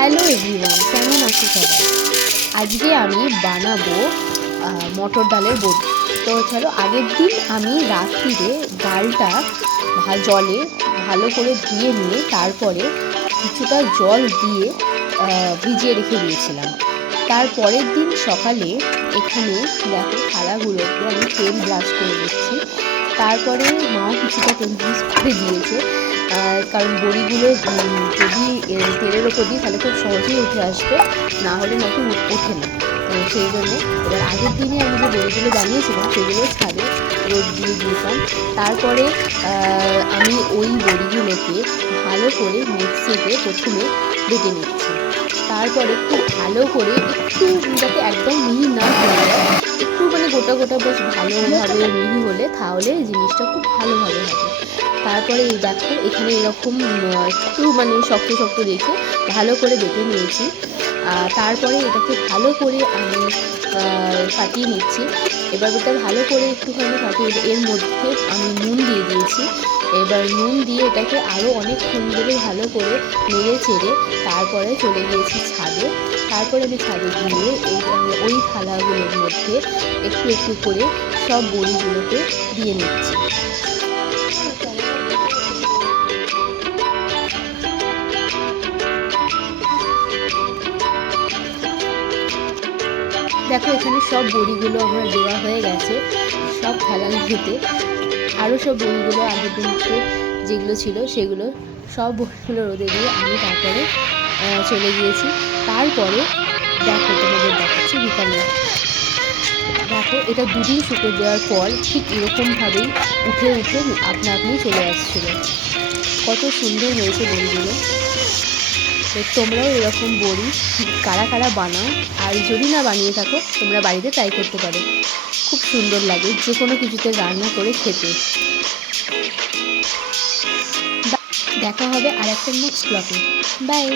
Hello everyone, কেমন আছো সবাই? আজকে আমি বানাবো মটর ডালের বড়ি। তো চলো, আগের দিন আমি রাত্রিরে ডালটা জলে ভালো করে ধুয়ে নিয়ে তারপরে কিছুটা জল দিয়ে ভিজিয়ে রেখে দিয়েছিলাম। তারপরের দিন সকালে এখানে দেখো থালাগুলোতে আমি তেল ব্রাশ করে দিচ্ছি। তারপরে মাও কিছুটা তেল ব্রাশ করে দিয়েছে, কারণ বড়িগুলো যদি তেলের ওপর দিই তাহলে খুব সহজেই উঠে আসবে, না হলে নাকি ওঠে না। তো সেই জন্যে এবার আগের দিনে আমি যে বড়িগুলো বানিয়েছিলাম সেগুলো ছাদে রোদ দিয়ে দিয়েছিলাম। তারপরে আমি ওই বড়িগুলোকে ভালো করে মিক্সিতে প্রথমে বেটে নিচ্ছি। তারপরে খুব ভালো করে একটু, যাতে একদম মিহি না হয়ে যায়, একটু মানে গোটা গোটা বেশ ভালোভাবে মিহি হলে তাহলে জিনিসটা খুব ভালোভাবে হবে। তারপরে এই দেখো এখানে এরকম একটু মানে শক্ত শক্ত রেখে ভালো করে বেটে নিয়েছি। তারপরে এটাকে ভালো করে আমি ফাটিয়ে নিচ্ছি। এবার এটা ভালো করে একটুখানি ফাটিয়ে এর মধ্যে আমি নুন দিয়ে দিয়েছি। এবার নুন দিয়ে এটাকে আরও অনেকক্ষণ ধরে ভালো করে নেড়ে চেড়ে তারপরে চলে গিয়েছি ছাদে। তারপরে আমি ছাদে গিয়ে ওই থালাগুলোর মধ্যে একটু একটু করে সব বড়িগুলোকে দিয়ে নিচ্ছি। দেখো এখানে সব বড়িগুলো আমার দেওয়া হয়ে গেছে সব থালাগুলোতে। আরও সব বড়িগুলো আগের দিনকে যেগুলো ছিল সেগুলো সব বড়িগুলো রোদে দিয়ে আমি তারপরে চলে গিয়েছি। তারপরে দেখো তোমাদের দেখাচ্ছি বিকালে। দেখো এটা দুদিন শুকো দেওয়ার পর ঠিক এরকমভাবেই উঠে উঠে আপনা আপনি চলে আসছিলো। কত সুন্দর হয়েছে বড়িগুলো। তো তোমরাও এরকম বড়ি কারা কারা বানাও, আর যদি না বানিয়ে থাকো তোমরা বাড়িতে ট্রাই করতে পারো। খুব সুন্দর লাগে যে কোনো কিছুতে রান্না করে খেতে। দেখা হবে আর একটা নেক্সট ব্লগে। বাই।